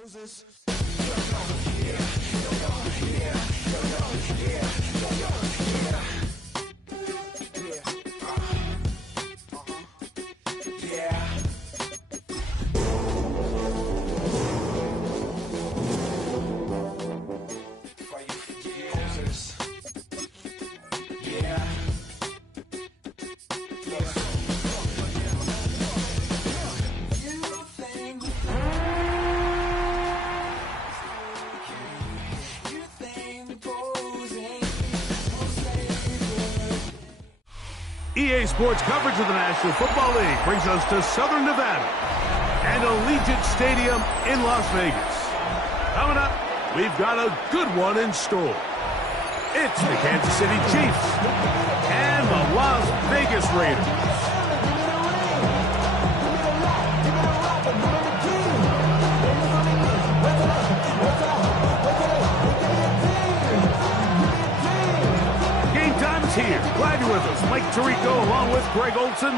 Moses. EA Sports coverage of the National Football League brings us to Southern Nevada and Allegiant Stadium in Las Vegas. Coming up, we've got a good one in store. It's the Kansas City Chiefs and the Las Vegas Raiders. Here. Glad you're with us. Mike Tirico along with Greg Olson.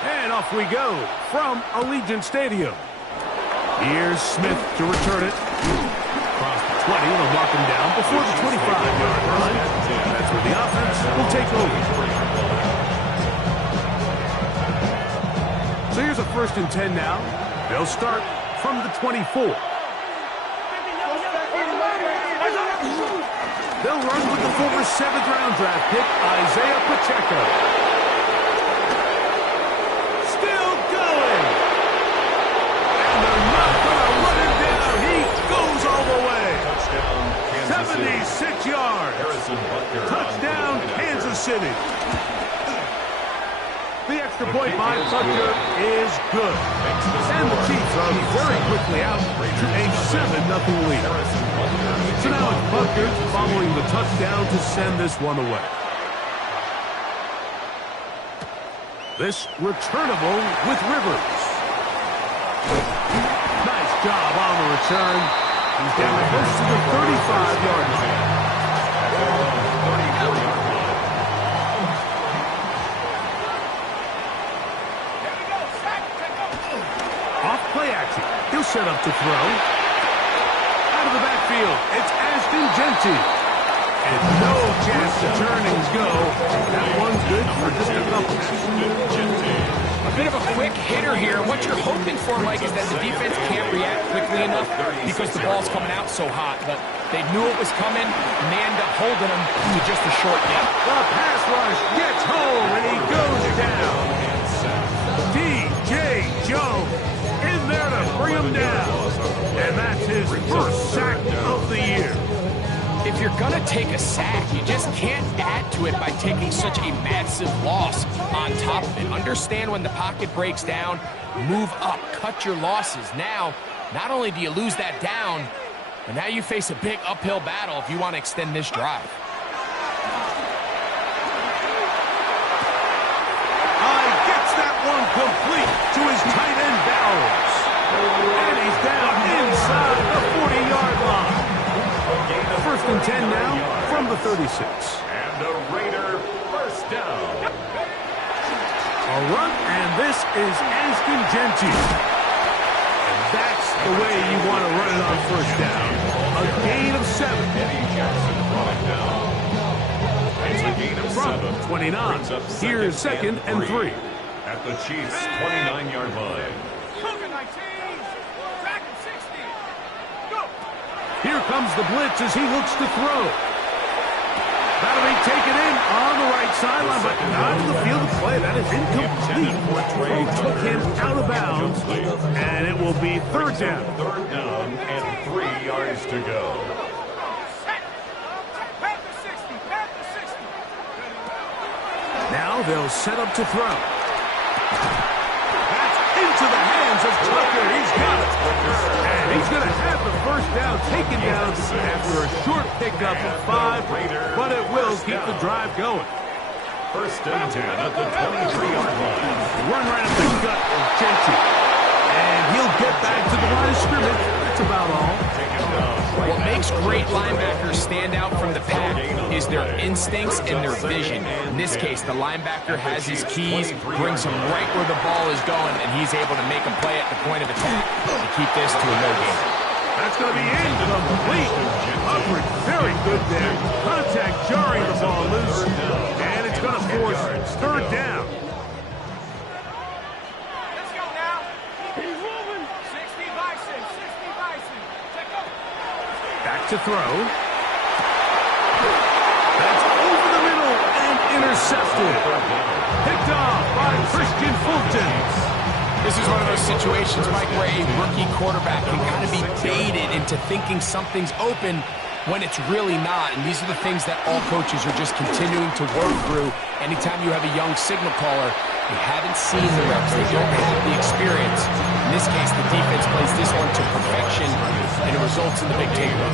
And off we go from Allegiant Stadium. Here's Smith to return it. Across the 20, they'll mark him down before the 25-yard line. That's where the offense will take over. So here's a 1st and 10 now. They'll start from the 24. They'll run with the former 7th-round draft pick, Isaiah Pacheco. Still going. And they're not going to run him down. He goes all the way. Touchdown, 76 yards. Touchdown, Kansas City. The extra point by Butker is good. And the Chiefs are very quickly out to a 7-0 lead. So now it's Butker following the touchdown to send this one away. This returnable with Rivers. Nice job on the return. He's down close to the 35-yard line. Play action. He'll set up to throw. Out of the backfield, it's Ashton Genty. And no chance to turn and go. That one's good for just a couple. A bit of a quick hitter here. What you're hoping for, Mike, is that the defense can't react quickly enough because the ball's coming out so hot. But they knew it was coming, and they end up holding him to just a short gap. The pass rush gets home, and he goes down. DJ Jones in there to bring him down. And that's his first sack of the year. If you're going to take a sack, you just can't add to it by taking such a massive loss on top of it. Understand when the pocket breaks down, move up, cut your losses. Now, not only do you lose that down, but now you face a big uphill battle if you want to extend this drive. Gets that one complete to his tight end Bowers. And he's down inside the 40-yard line. 1st and 10 now from the 36. And the Raider first down. A run, and this is Ashton Genty. And that's the way you want to run it on 1st down. A gain of 7. Eddie Jackson brought it down. It's a gain of 7. 29. Here's 2nd and 3. At the Chiefs' 29-yard line. Here comes the blitz as he looks to throw. That'll be taken in on the right sideline, but not to the field of play. That is incomplete. They took him out of bounds, and it will be 3rd down. 3rd down and 3 yards to go. Now they'll set up to throw. That's into the hands of Tucker. He's got it. And he's going to have the 1st down taken down after a short pickup of 5, but it will keep the drive going. 1st and 10 at the 23-yard line. Run around the gut of Genty. And he'll get back to the line of scrimmage. That's about all. What makes great linebackers stand out from the pack is their instincts and their vision. In this case, the linebacker has his keys, brings him right where the ball is going, and he's able to make a play at the point of attack to keep this to a no gain. That's going to be incomplete. Coverage very good there. Contact jarring the ball loose. And it's going to force third down. Let's go now. He's moving. 60 Bison. 60 Bison. Check up. Back to throw. That's over the middle and intercepted. Picked off by Christian Fulton. This is one of those situations, Mike, where a rookie quarterback can kind of be baited into thinking something's open when it's really not. And these are the things that all coaches are just continuing to work through. Anytime you have a young signal caller, they haven't seen the reps. They don't have the experience. In this case, the defense plays this one to perfection, and it results in the big takeaway.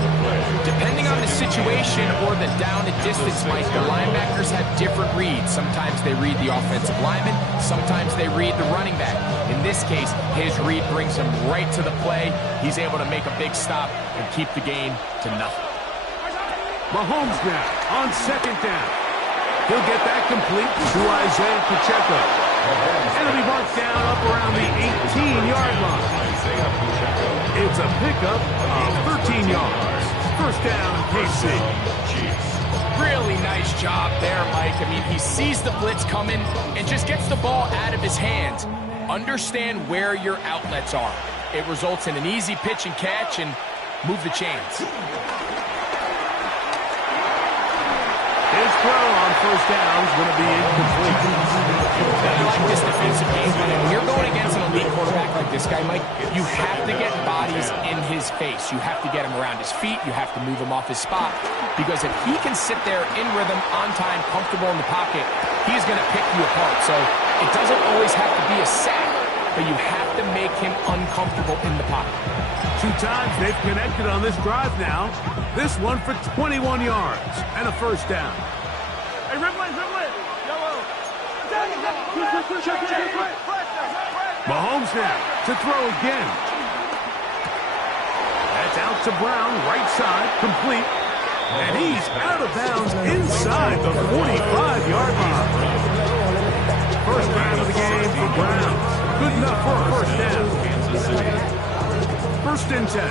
Depending on the situation or the down and distance, Mike, the linebackers have different reads. Sometimes they read the offensive lineman. Sometimes they read the running back. In this case, his read brings him right to the play. He's able to make a big stop and keep the game to nothing. Mahomes now on second down. He'll get that complete to Isaiah Pacheco. And it'll be marked down up around the 18-yard line. It's a pickup of 13 yards. First down, KC. Really nice job there, Mike. I mean, he sees the blitz coming and just gets the ball out of his hands. Understand where your outlets are. It results in an easy pitch and catch and move the chains. His throw on first down is going to be incomplete. I like this defensive game plan. When you're going against an elite quarterback like this guy, Mike, you have to get bodies in his face. You have to get him around his feet. You have to move him off his spot. Because if he can sit there in rhythm, on time, comfortable in the pocket, he's going to pick you apart. So it doesn't always have to be a sack, but you have to make him uncomfortable in the pocket. 2 times they've connected on this drive now. This one for 21 yards and a first down. Hey, Ripley. Yellow. Mahomes now to throw again. That's out to Brown, right side, complete. And he's out of bounds inside the 45-yard line. First down of the game for Brown. Good enough for a first down. First and 10.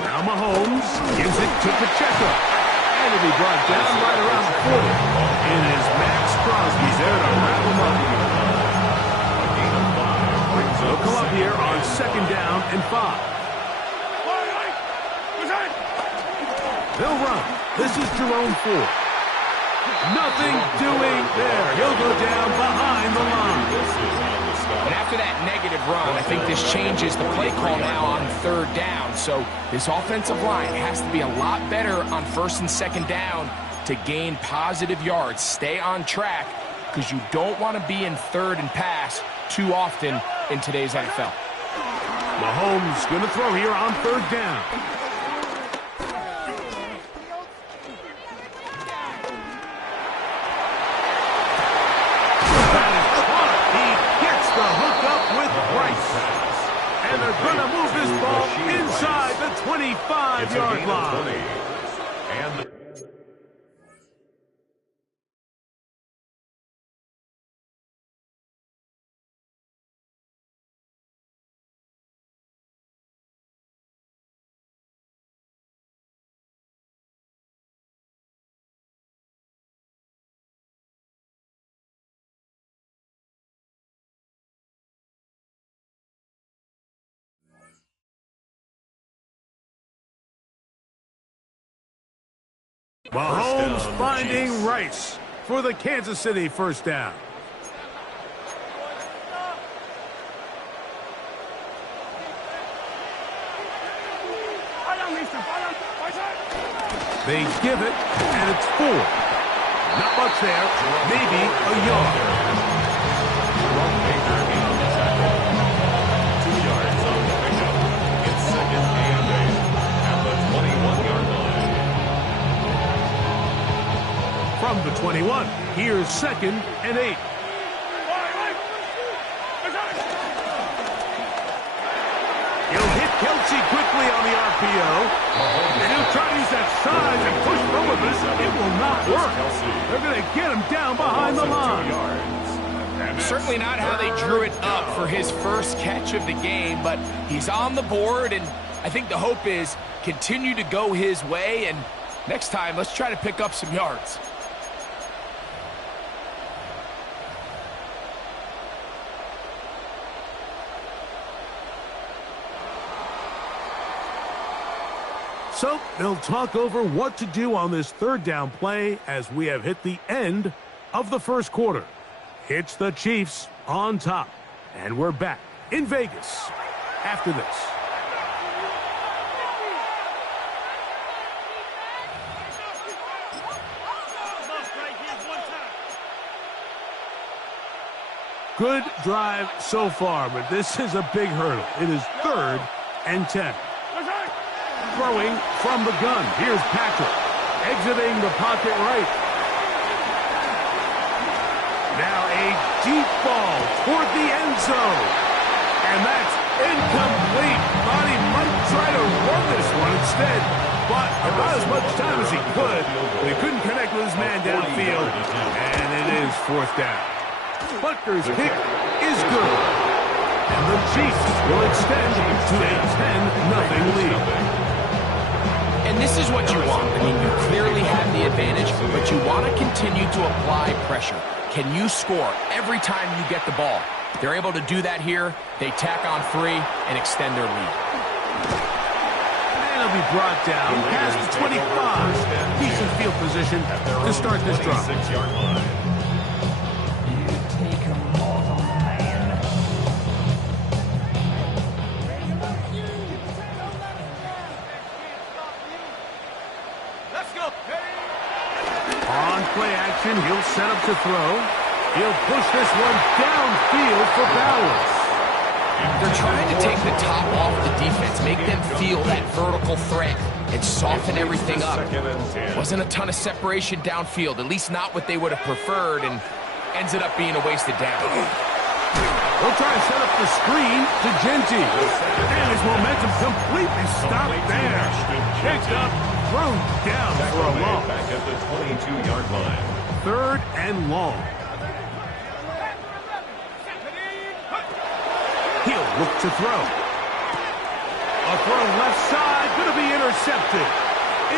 Now Mahomes gives it to Pacheco. And it'll be brought down right around the 40. It is Max Crosby there to wrap him up. They'll come up here on second down and 5. They'll run. This is Jerome Ford. Nothing doing there. He'll go down behind the line. And after that negative run, I think this changes the play call now on third down. So this offensive line has to be a lot better on first and second down to gain positive yards. Stay on track because you don't want to be in third and pass too often in today's NFL. Mahomes going to throw here on third down. And they're going to move this ball inside the 25-yard line. And Mahomes finding Rice for the Kansas City first down. They give it, and it's 4. Not much there, maybe a yard. From the 21, here's second and 8. He'll hit Kelsey quickly on the RPO. And he'll try to use that size and push forward, but it will not work. They're going to get him down behind the line. Certainly not how they drew it up for his first catch of the game, but he's on the board, and I think the hope is continue to go his way, and next time, let's try to pick up some yards. So they'll talk over what to do on this third down play as we have hit the end of the first quarter. It's the Chiefs on top, and we're back in Vegas after this. Good drive so far, but this is a big hurdle. It is 3rd and 10. Throwing from the gun. Here's Patrick. Exiting the pocket right. Now a deep ball toward the end zone. And that's incomplete. Thought he might try to run this one instead, but about as much time as he could. He couldn't connect with his man downfield, and it is 4th down. Butker's kick is good. And the Chiefs will extend to a 10-0 lead. And this is what you want. I mean, you clearly have the advantage, but you want to continue to apply pressure. Can you score every time you get the ball? They're able to do that here. They tack on 3 and extend their lead. And he'll be brought down past the 25. Decent field position to start this drive. Play action, he'll set up to throw. He'll push this one downfield for balance. They're trying to take the top off the defense, make them feel that vertical threat, and soften everything up. Wasn't a ton of separation downfield, at least not what they would have preferred, and ends up being a wasted down. We'll try to set up the screen to Genty. And his momentum completely stopped there. Picked up, thrown down for a long. Back at the 22-yard line. 3rd and long. He'll look to throw. A throw left side, going to be intercepted.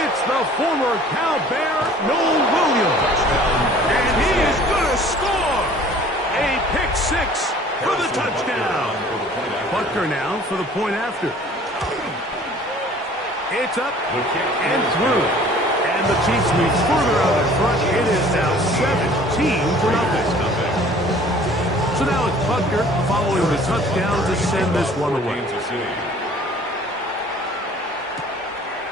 It's the former Cal Bear, Noel Williams. And he is going to score. A pick 6 for the touchdown. Butker now for the point after. It's up and through. And the Chiefs move further out in front. It is now 17-0. So now it's Butker following the touchdown to send this one away.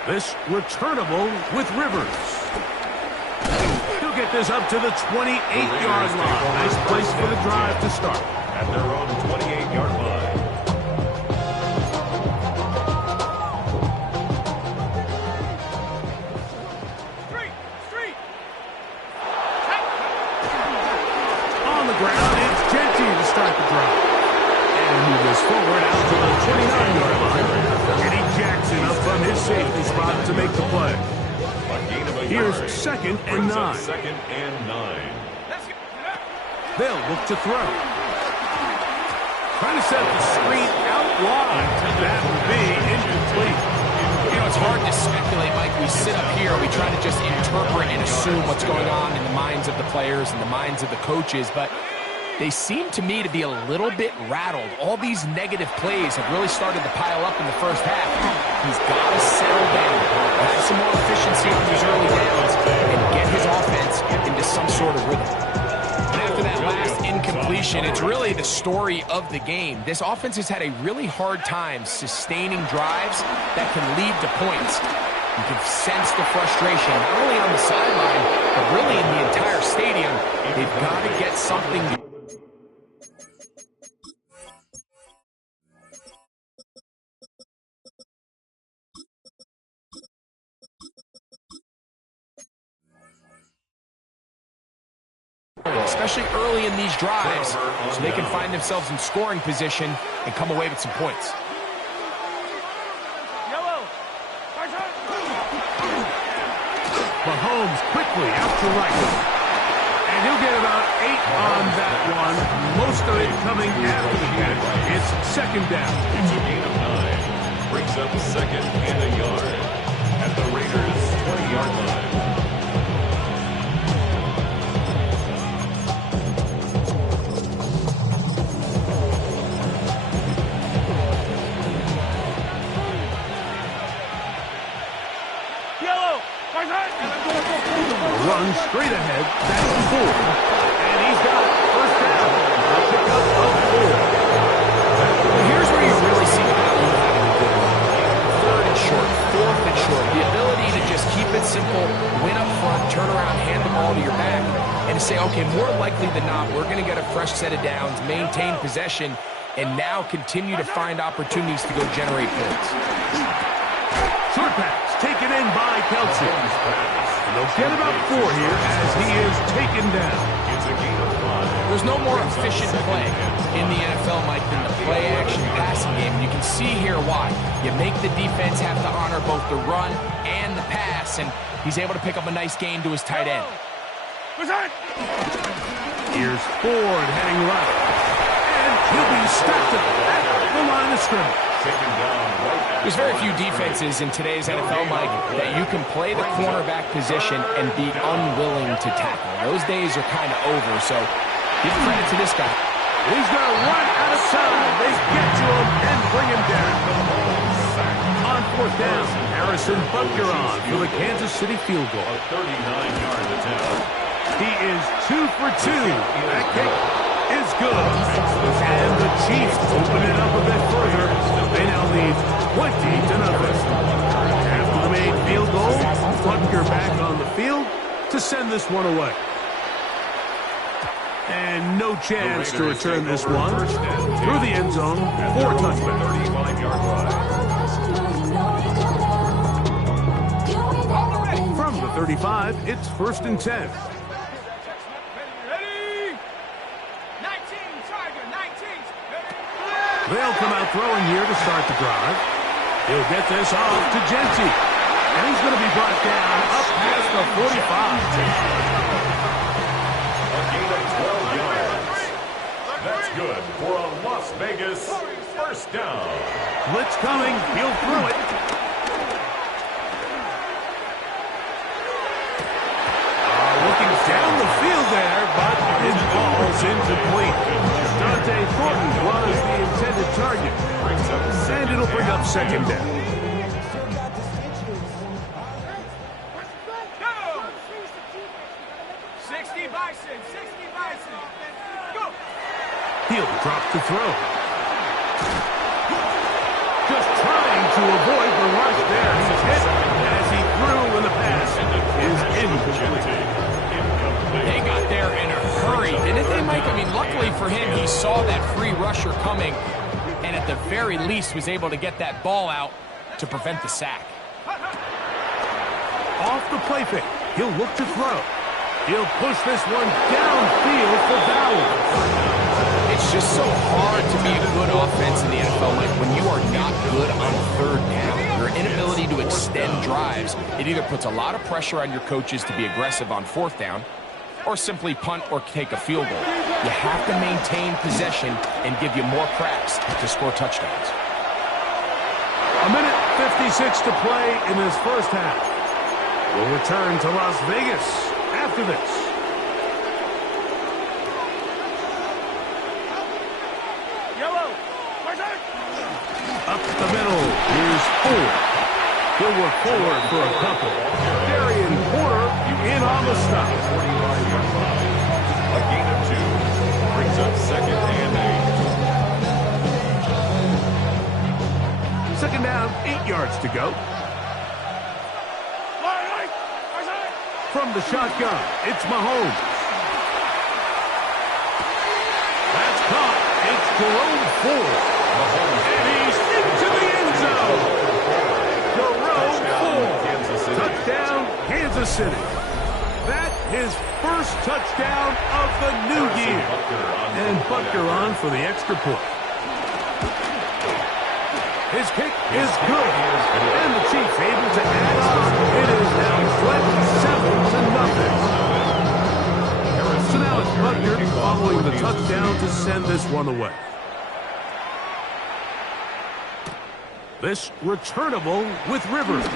This returnable with Rivers. He'll get this up to the 28-yard line. Nice place for the drive to start. At their own 28-yard line. Street. On the ground, it's Genty to start the drive. And move this forward out to the 29-yard line. Eddie Jackson up from his safety spot to make the play. Here's 2nd and 9. 2nd and 9. They'll look to throw. Trying to set the screen out wide. That will be incomplete. You know, it's hard to speculate, Mike. We sit up here, we try to just interpret and assume what's going on in the minds of the players and the minds of the coaches, but they seem to me to be a little bit rattled. All these negative plays have really started to pile up in the first half. He's got to settle down, have some more efficiency on these early downs, and get his offense into some sort of rhythm. And after that last incompletion, it's really the story of the game. This offense has had a really hard time sustaining drives that can lead to points. You can sense the frustration, not only on the sideline, but really in the entire stadium. They've got to get something to especially early in these drives, so they can find themselves in scoring position and come away with some points. Mahomes quickly out to right. And He'll get about 8 on that one. Most of it coming after the catch. It's second down. It's a gain of 9. Brings up second and a yard at the Raiders' 20-yard line. Run straight ahead. That's 4. And he's got it. First down. A pickup of 4. Here's where you really see value in having a good run. Third and short, fourth and short. The ability to just keep it simple, win up front, turn around, hand the ball to your back, and to say, okay, more likely than not, we're going to get a fresh set of downs, maintain possession, and now continue to find opportunities to go generate points. Short pass taken in by Kelsey. And they'll get about 4 here as he is taken down. It's a gain of 5. There's no more efficient play in the NFL, Mike, than the play-action passing game. You can see here why. You make the defense have to honor both the run and the pass, and he's able to pick up a nice gain to his tight end. Here's Ford heading right. And he'll be stopped at the line of scrimmage. Taken down right at There's very few defenses in today's NFL, Mike, that you can play the cornerback position and be unwilling to tackle. Those days are kind of over, so give credit to this guy. He's going to run out of time. They get to him and bring him down. On fourth down, Harrison Butker on for the Kansas City field goal. a 39-yard attempt. He is 2 for 2. That kick is good. And the Chiefs open it up a bit further. They now lead 20-0. After the made field goal, Butker back on the field to send this one away. And no chance to return this one through the end zone for a touchback. 35-yard line. From the 35, it's 1st and 10. They'll come out throwing here to start the drive. He'll get this off to Genty. And he's going to be brought down up past the 45. A gain of 12 yards. That's good for a Las Vegas first down. Blitz coming. He'll throw it. Looking down the field there, but it falls incomplete. Dante Thornton was the intended target. And it'll bring up second down. He'll drop the throw. Just trying to avoid the rush there. He's hit as he threw when the pass is incomplete. They got there in a hurry, didn't they, Mike? I mean, luckily for him, he saw that free rusher coming and at the very least was able to get that ball out to prevent the sack. Off the play fake. He'll look to throw. He'll push this one downfield for Bauer. It's just so hard to be a good offense in the NFL, Mike, when you are not good on third down. Your inability to extend drives, it either puts a lot of pressure on your coaches to be aggressive on fourth down or simply punt or take a field goal. You have to maintain possession and give you more cracks to score touchdowns. A minute 56 to play in this first half. We'll return to Las Vegas after this. Up the middle, here's Ford. He'll work forward for a couple. Darian Porter in on the stop. 45-yard line. A gain of 2. Brings up second and 8. Second down, 8 yards to go. From the shotgun, it's Mahomes. That's caught. It's Jerome Ford. And he's into the end zone. Jerome Ford. Touchdown, Kansas City. That his first touchdown of the new year. And Butker on for the extra point. His kick is good. And the Chiefs able to add on. It is now 27-0. So following the touchdown to send this one away. This returnable with Rivers.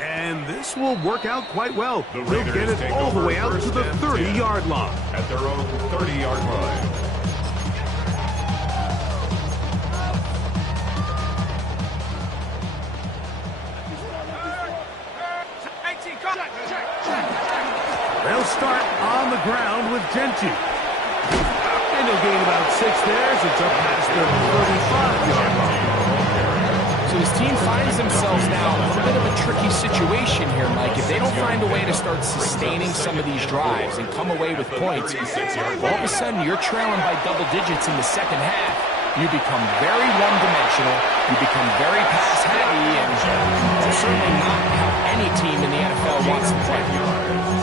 And this will work out quite well. He'll get it all the way out to the 30-yard line. At their own 30-yard line. They'll start on the ground with Genty. And he'll gain about 6 there as it's up past the 35-yard line. So his team finds themselves now in a little bit of a tricky situation here, Mike. If they don't find a way to start sustaining some of these drives and come away with points, all of a sudden you're trailing by double digits in the second half. You become very one-dimensional, you become very pass-heavy, and that's certainly not how any team in the NFL wants to play.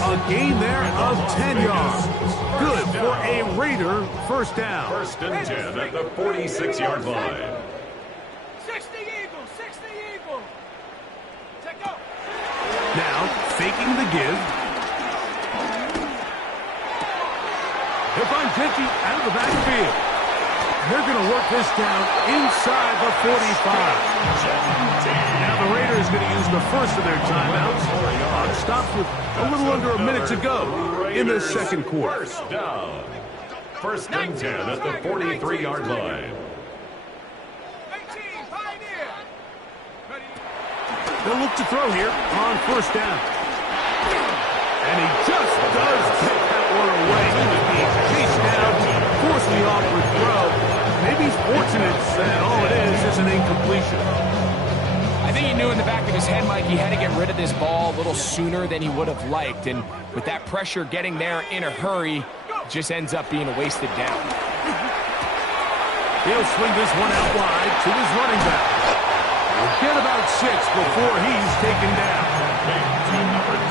A gain there of 10 yards. Good for a Raider first down. First and 10 at the 46-yard line. 60 Eagles, 60 Eagles. Check go. Now, faking the give. He'll find Genty out of the backfield. They're going to work this down inside the 45. Now the Raiders going to use the first of their timeouts. Clock stops with a little under a minute to go in the second quarter. First down. First and 10 at the 43-yard line. 18, Pioneer. They'll look to throw here on first down. And he just does pick that one away. He was being chased down, forced the awkward throw. Maybe he's fortunate that all it is an incompletion. I think he knew in the back of his head, Mike, he had to get rid of this ball a little sooner than he would have liked. And with that pressure getting there in a hurry, it just ends up being a wasted down. He'll swing this one out wide to his running back. He'll get about 6 before he's taken down.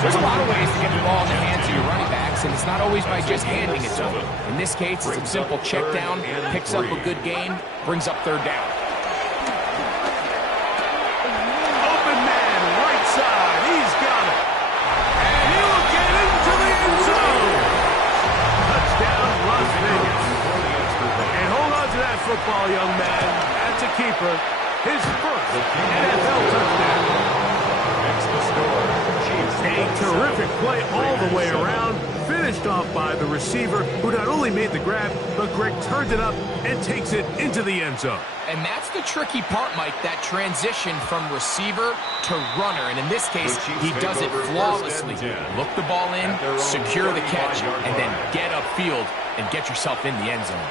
There's a lot of ways to get the ball in the hands of your running backs, and it's not always by just handing it to them. In this case, it's a simple check down, picks up a good gain, brings up third down. Open man, right side, he's got it. And he'll get into the end zone. Touchdown, Las Vegas. And hold on to that football, young man. That's a keeper. His first NFL touchdown. A terrific play all the way around, finished off by the receiver, who not only made the grab, but Greg turned it up and takes it into the end zone. And that's the tricky part, Mike, that transition from receiver to runner. And in this case, he does it flawlessly. Look the ball in, secure the catch, and then get upfield and get yourself in the end zone.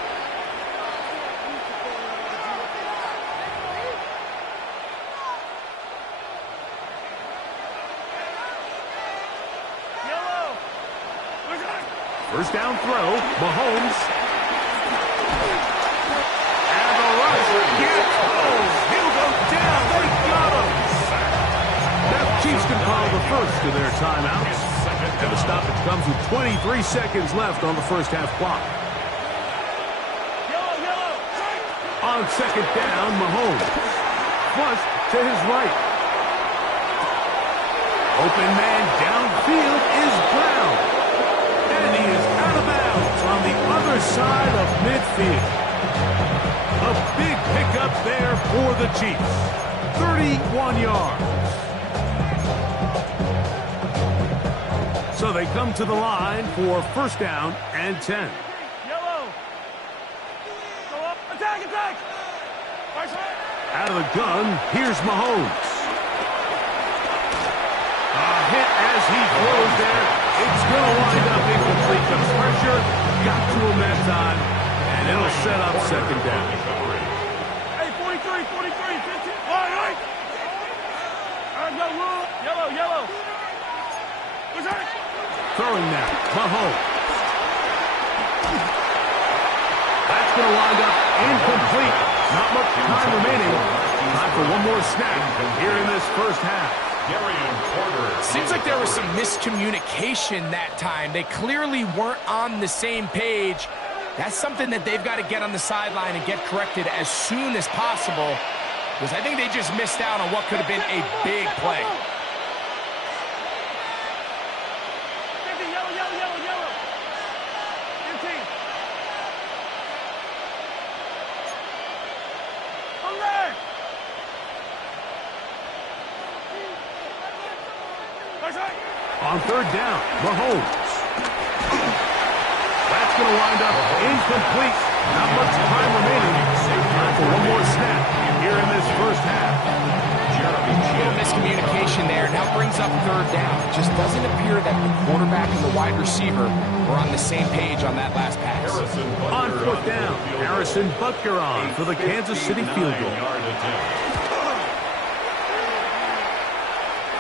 First down throw, Mahomes. And the rush gets home. He'll go down. They got him. Now the Chiefs can call the first of their timeouts. And the stoppage comes with 23 seconds left on the first half clock. On second down, Mahomes. Flush to his right. Open man downfield is Brown. And he is out of bounds on the other side of midfield. A big pickup there for the Chiefs. 31 yards. So they come to the line for first down and 10. Yellow. Go up. Attack, attack. Out of the gun, here's Mahomes. A hit as he throws there. It's going to wind up incomplete. The pressure got to him that time, and it'll set up second down. Hey, 43, 43, 15. All right. No rule. Yellow, yellow. What's that? Throwing now, Mahomes. That's going to wind up incomplete. Not much time remaining. Time for one more snap here in this first half. Seems like there was some miscommunication that time. They clearly weren't on the same page. That's something that they've got to get on the sideline and get corrected as soon as possible, because I think they just missed out on what could have been a big play. Yellow, yellow, yellow, yellow. On third down, Mahomes. That's going to wind up incomplete. Not much time remaining. Time for one more snap here in this first half. A little miscommunication there. Now brings up third down. It just doesn't appear that the quarterback and the wide receiver were on the same page on that last pass. On fourth down, Harrison Butker on for the Kansas City field goal.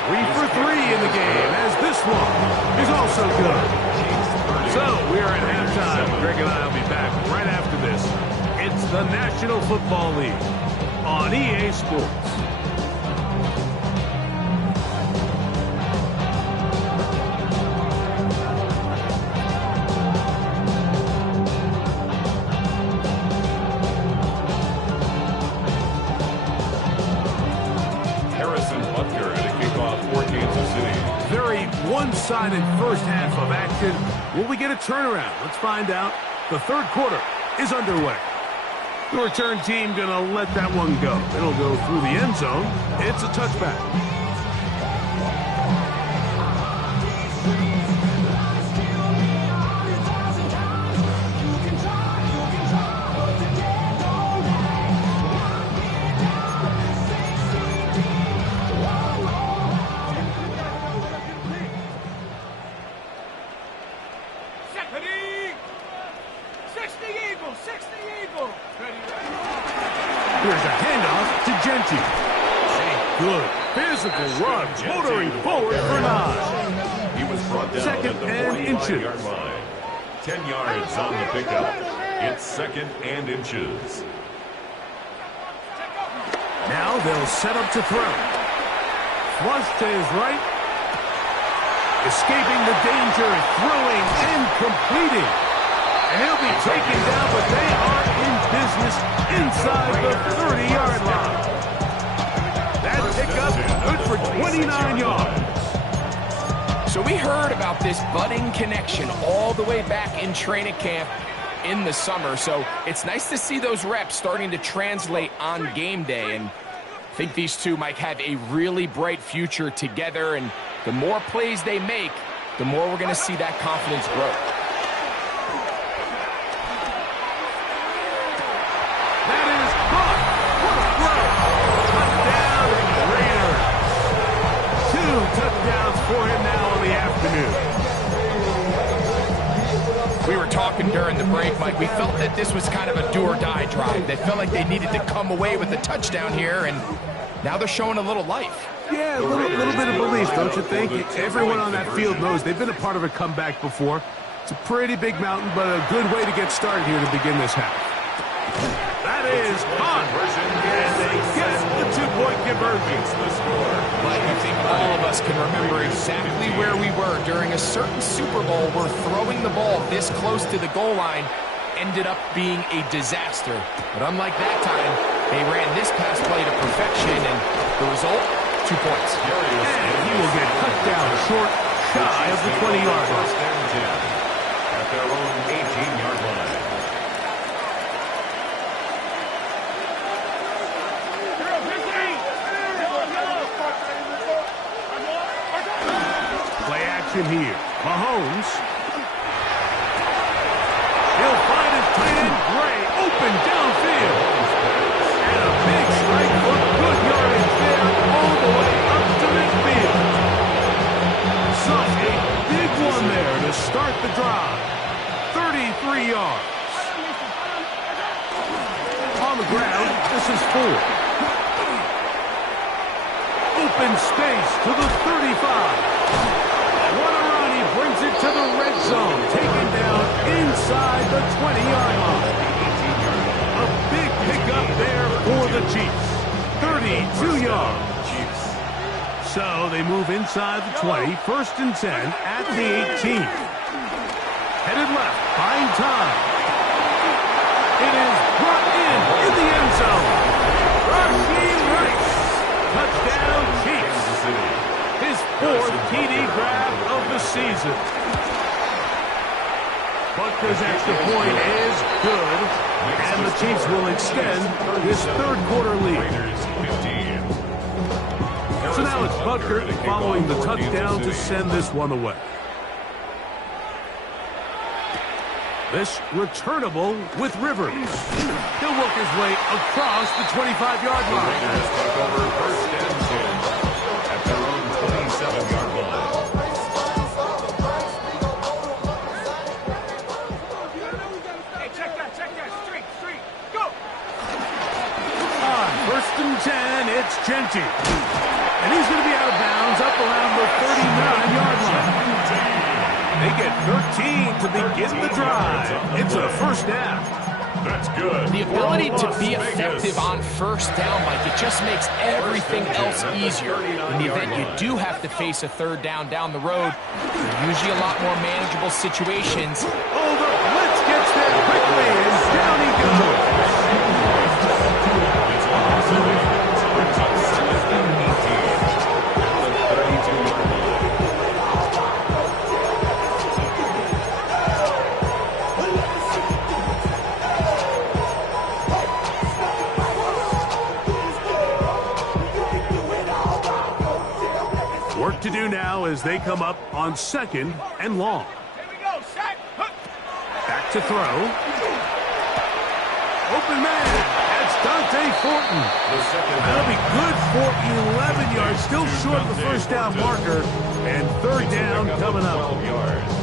3 for 3 in the game, as this one is also good. So, we are at halftime. Greg and I will be back right after this. It's the National Football League on EA Sports. One-sided first half of action. Will we get a turnaround? Let's find out. The third quarter is underway. The return team going to let that one go. It'll go through the end zone. It's a touchback. Here's a handoff to Genty. Good physical run, motoring forward for 9. He was brought down second at the and 45-yard inches. line. 10 yards on the pickup. It's second and inches. Now they'll set up to throw. Flush to his right. Escaping the danger, throwing and completing. And he'll be taken down, but they are in business inside the 30-yard line. That pickup good for 29 yards. So we heard about this budding connection all the way back in training camp in the summer. So it's nice to see those reps starting to translate on game day. And I think these two might have a really bright future together. And the more plays they make, the more we're going to see that confidence grow. For him now in the afternoon. We were talking during the break, Mike. We felt that this was kind of a do-or-die drive. They felt like they needed to come away with a touchdown here, and now they're showing a little life. Yeah, a little bit of belief, don't you think? Everyone on that field knows they've been a part of a comeback before. It's a pretty big mountain, but a good way to get started here to begin this half. That is caught, and they get the two-point conversion. But I think all of us can remember exactly where we were during a certain Super Bowl where throwing the ball this close to the goal line ended up being a disaster. But unlike that time, they ran this pass play to perfection, and the result, 2 points. And he will get cut down short, shy of the 20-yard line. At their own 18-yard line. Here, Mahomes. He'll find his tight end, Gray, open downfield. And a big strike for good yardage there all the way up to midfield. Such a big one there to start the drive. 33 yards. On the ground, this is 4. Open space to the 35. Brings it to the red zone, taken down inside the 20-yard line. A big pickup there for the Chiefs. 32 yards. So they move inside the 20, first and 10 at the 18. Headed left, buying time. It is brought in the end zone. Rashid Rice. Touchdown, Chiefs. His 4th TD grab of the season. Butker's extra point is good, and the Chiefs will extend this third quarter lead. So Now it's Butker following the touchdown to send this one away. This returnable with Rivers. He'll work his way across the 25-yard line. Raiders take over 1st and 10 at their own 27-yard line. Hey, check that. Street. Go! On 1st and 10, it's Genty. And he's going to be out of bounds up around the 39-yard line. They get 13 to begin the drive. It's a 1st down. That's good. The ability to be effective on 1st down, Mike, it just makes everything else easier. In the event you do have to face a 3rd down the road, they're usually a lot more manageable situations. Oh, the blitz gets there quickly, and down he goes. It's on the Raiders. Brings up 7th and 18 at the 32-yard line. Work to do now as they come up on 2nd and long. Here we go, set. Back to throw. Open man. That's Dante Fortin. That'll be good for 11 yards. Still short of the 1st down marker. And 3rd down coming up. 12 yards.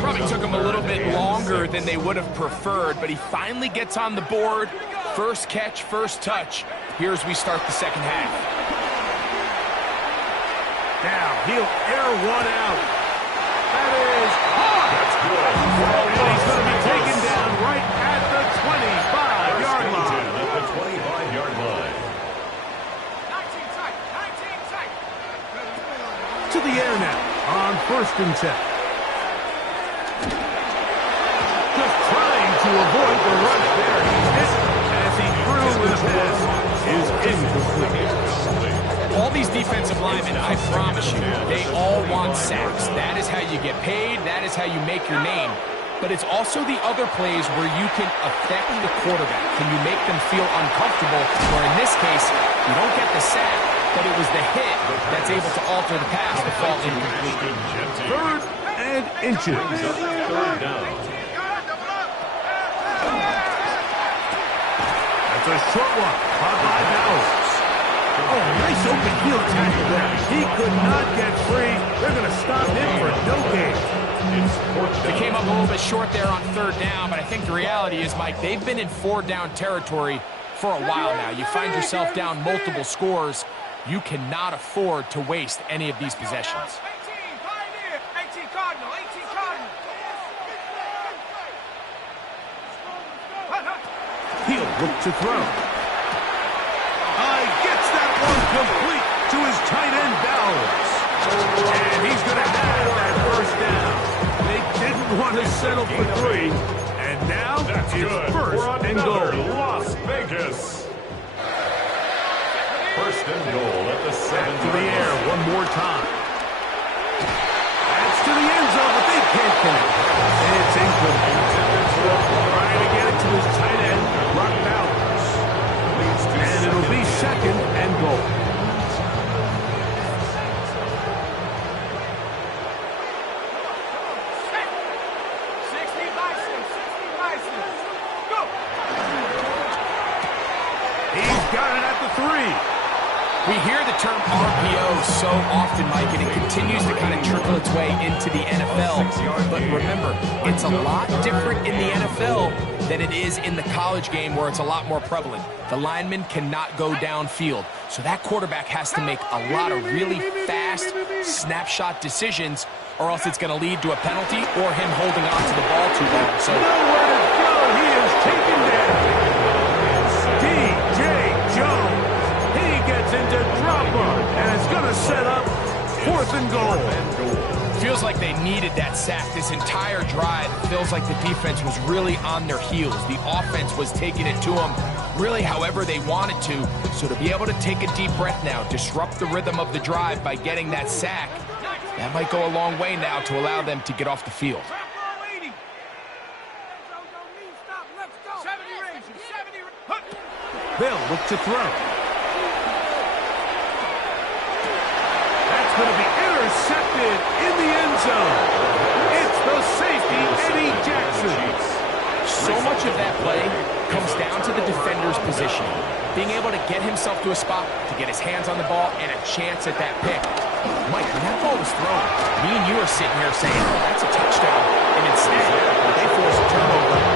Probably took him a little bit longer than they would have preferred, but he finally gets on the board. 1st catch, 1st touch. Here's we start the 2nd half. Now he'll air one out. That is hard. That's good. And he's going to be taken down right at the 25-yard line. At the 25-yard line. 19 tight. To the air now on 1st and 10. Just trying to avoid the rush there. He's hit as he threw his pass is incomplete. All these defensive linemen, I promise you, they all want sacks. That is how you get paid. That is how you make your name. But it's also the other plays where you can affect the quarterback. Can you make them feel uncomfortable? Or in this case, you don't get the sack, but it was the hit that's able to alter the pass to fall incomplete. 3rd and inches. 3rd down. That's a short one. Caught by Bowers. Oh, nice open field tackle there. He could not get free. They're going to stop him for no gain. They came up a little bit short there on 3rd down, but I think the reality is, Mike, they've been in 4th down territory for a while now. You find yourself down multiple scores. You cannot afford to waste any of these possessions. 18 Pioneer. 18 Cardinal. He'll look to throw. Gets that one complete to his tight end, Bowers. And he's going to have that 1st down. They didn't want to settle for 3. And now That's it's good 1st and goal. Las Vegas. 1st and goal at the 7th. To the air one more time. That's to the end zone, but they can't connect. It's incomplete. Trying to get it to his tight end, Brock Bowers. And it'll be 2nd and goal. Set. 60 Bison. Go! He's got it at the 3. We hear the term RPO so often, Mike, and it continues to kind of trickle its way into the NFL. But remember, it's a lot different in the NFL than it is in the college game where it's a lot more prevalent. The lineman cannot go downfield. So that quarterback has to make a lot of really fast snapshot decisions, or else it's going to lead to a penalty or him holding on to the ball too long. So nowhere to go. He is taken down. DJ Jones. He gets into drop on, and it's going to set up 4th and goal. feels like they needed that sack this entire drive. It feels like the defense was really on their heels. The offense was taking it to them really however they wanted to. So to be able to take a deep breath now, disrupt the rhythm of the drive by getting that sack, that might go a long way now to allow them to get off the field. They'll look to throw. intercepted in the end zone. It's the safety, Eddie Jackson. So much of that play comes down to the defender's positioning. Being able to get himself to a spot, to get his hands on the ball, and a chance at that pick. Mike, when that ball was thrown, me and you are sitting here saying, that's a touchdown. And instead, they force a turnover